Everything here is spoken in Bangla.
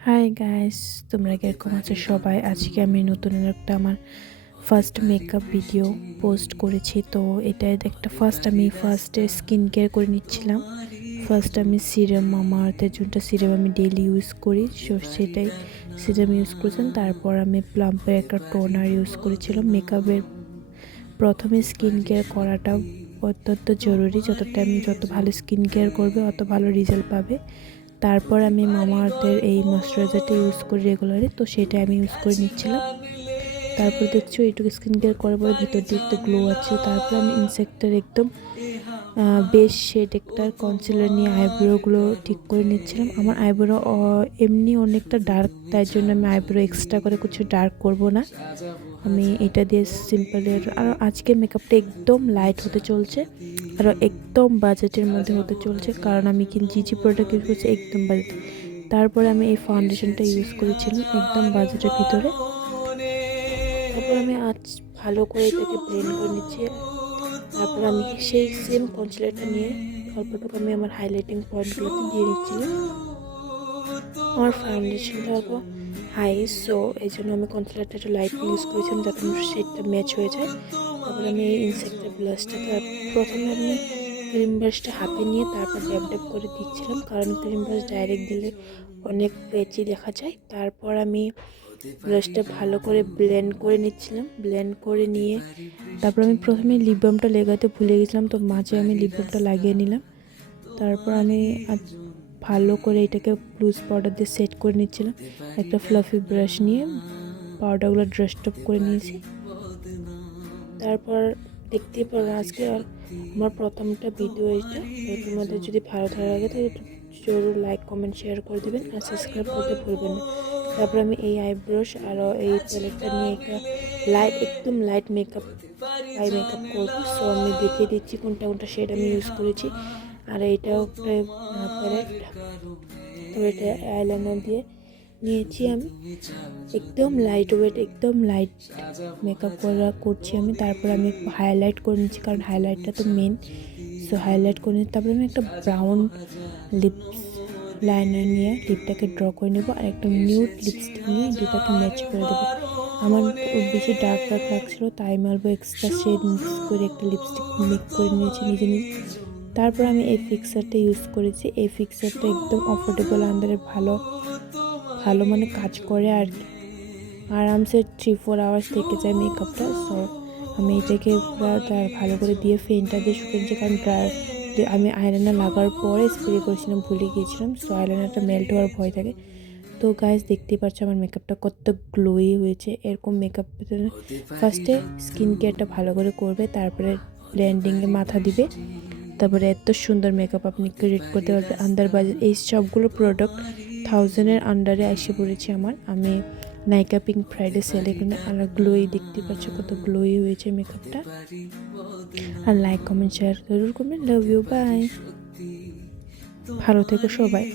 হাই গাইস, তোমরা কিরকম আছো সবাই? আজকে আমি নতুন একটা আমার ফার্স্ট মেকআপ ভিডিও পোস্ট করেছি। তো এটা একটা আমি ফার্স্টে স্কিন কেয়ার করে নিচ্ছিলাম। ফার্স্ট আমি সিরাম মামাআর্থের যোনটা সিরাম আমি ডেইলি ইউজ করি, সেটাই সিরাম ইউজ করেছিলাম। তারপর আমি প্লাম্পের একটা টোনার ইউজ করেছিলাম। মেকআপের প্রথমে স্কিন কেয়ার করাটা অত্যন্ত জরুরি। যত ভালো স্কিন কেয়ার করবে অত ভালো রেজাল্ট পাবে। তারপর আমি মামাআর্থের এই ময়শ্চারাইজারটা ইউজ করি রেগুলারলি, তো সেটা আমি ইউজ করে নিচ্ছিলাম। তারপর দেখছো এইটুকু স্কিন কেয়ার করার পরে ভিতর দিয়ে একটা গ্লো আছে। তারপর আমি ইনসেক্টের একদম বেশ শেড একটা কনসিলার নিয়ে আইব্রোগুলো ঠিক করে নিচ্ছিলাম। আমার আইব্রো এমনি অনেকটা ডার্ক, তাই জন্য আমি আইব্রো এক্সট্রা করে কিছু ডার্ক করব না। আমি এটা দিয়ে সিম্পলি, আর আজকে মেকআপটা একদম লাইট হতে চলছে, আর একদম বাজেটের মধ্যে হতে চলছে, কারণ আমি যে প্রোডাক্ট ইউজ করছি একদম বাজেট। তারপরে আমি এই ফাউন্ডেশনটা ইউজ করেছিলাম একদম বাজেটের ভিতরে। তারপর আমি আজ ভালো করে এটাকে ব্লেন্ড করে নিচ্ছি। তারপর আমি সেই সেম কনসিলারটা নিয়ে অল্পটুকু আমি আমার হাইলাইটিং পয়েন্টগুলোতে দিয়ে নিচ্ছিলাম। আমার ফাউন্ডেশনটা অল্প হাই, সো এই জন্য আমি কনসিলারটা একটু লাইট ইউজ করেছিলাম যাতে আমার শেডটা ম্যাচ হয়ে যায়। তারপর আমি এই ইনসেক্টের ব্লাশটা প্রথমে আমি ক্রিম ব্রাশটা হাতে নিয়ে তারপর ড্যাব ড্যাব করে দিচ্ছিলাম, কারণ ক্রিম ব্রাশ ডাইরেক্ট দিলে অনেক পেচি দেখা যায়। তারপর আমি ব্রাশটা ভালো করে ব্লেন্ড করে নিচ্ছিলাম। ব্লেন্ড করে নিয়ে তারপর আমি প্রথমে লিপ বামটা লাগাতে ভুলে গেছিলাম, তো মাঝে আমি লিপ বামটা লাগিয়ে নিলাম। তারপর আমি ভালো করে এটাকে লুজ পাউডার দিয়ে সেট করে নিচ্ছিলাম। একটা ফ্লাফি ব্রাশ নিয়ে পাউডারগুলো ড্রাস্ট আপ করে নিয়েছি। তারপর দেখতেই পারো আজকে আমার প্রথমটা ভিডিও এটা। এটার মধ্যে যদি ভালো লাগে তাহলে জরুর লাইক কমেন্ট শেয়ার করে দেবেন আর সাবস্ক্রাইব করতে ভুলবেন না। তারপর আমি এই আইব্রাশ আর এই প্যালেটটা নিয়ে একটা একদম লাইট আই মেকআপ করবো। সো আমি দেখিয়ে দিচ্ছি কোনটা কোনটা শেড আমি ইউজ করেছি। আর এইটাও একটা প্যালেট, তো এটা আইলাইনার দিয়ে নিয়েছি আমি। একদম লাইট ওয়েট, একদম লাইট মেকআপ করছি আমি। তারপর আমি হাইলাইট করে নিচ্ছি, কারণ হাইলাইটটা তো মেন। সো হাইলাইট করে নিচ্ছি। তারপরে আমি একটা ব্রাউন লিপস লাইনার নিয়ে লিপটাকে ড্র করে নেবো, আর একটা নিউড লিপস্টিক নিয়ে দুটাকে ম্যাচ করে দেবো। আমার বেশি ডার্ক লাগছিলো, তাই আমি অল্প এক্সট্রা শেড মিক্স করে একটা লিপস্টিক মেক করে নিয়েছি নিজে। তারপর আমি এই ফিক্সারটা ইউজ করেছি। এই ফিক্সারটা একদম অফোর্ডেবল আন্ডারে ভালো মানে কাজ করে আর কি। আরামসে 3-4 আওয়ার্স থেকে যায় মেকআপটা। সো আমি এটাকে তার ভালো করে দিয়ে ফেনটা দিয়ে শুকিয়েছি, কারণ আমি আইলাইনার লাগার পরে স্প্রে করেছিলাম, ভুলে গিয়েছিলাম। সো আইলাইনারটা মেল্ট হওয়ার ভয় থাকে। তো গাইস দেখতেই পাচ্ছ আমার মেকআপটা কত গ্লোই হয়েছে। এরকম মেকআপ ফার্স্টে স্কিন কেয়ারটা ভালো করে করবে, তারপরে ব্লেন্ডিংয়ে মাথা দিবে, তারপরে এত সুন্দর মেকআপ আপনি ক্রিয়েট করতে পারবেন আন্ডার বাজেট। এই সবগুলো প্রোডাক্ট 1000-এর আন্ডারে এসে পড়েছে আমার। আমি নাইকা পিঙ্ক ফ্রাইডে সেলে কিনে, আর গ্লোই দেখতে পাচ্ছ কত গ্লোই হয়েছে মেকআপটা। আর লাইক কমেন্ট শেয়ার জরুর করবেন। Love you, bye. ভালো থেকো সবাই।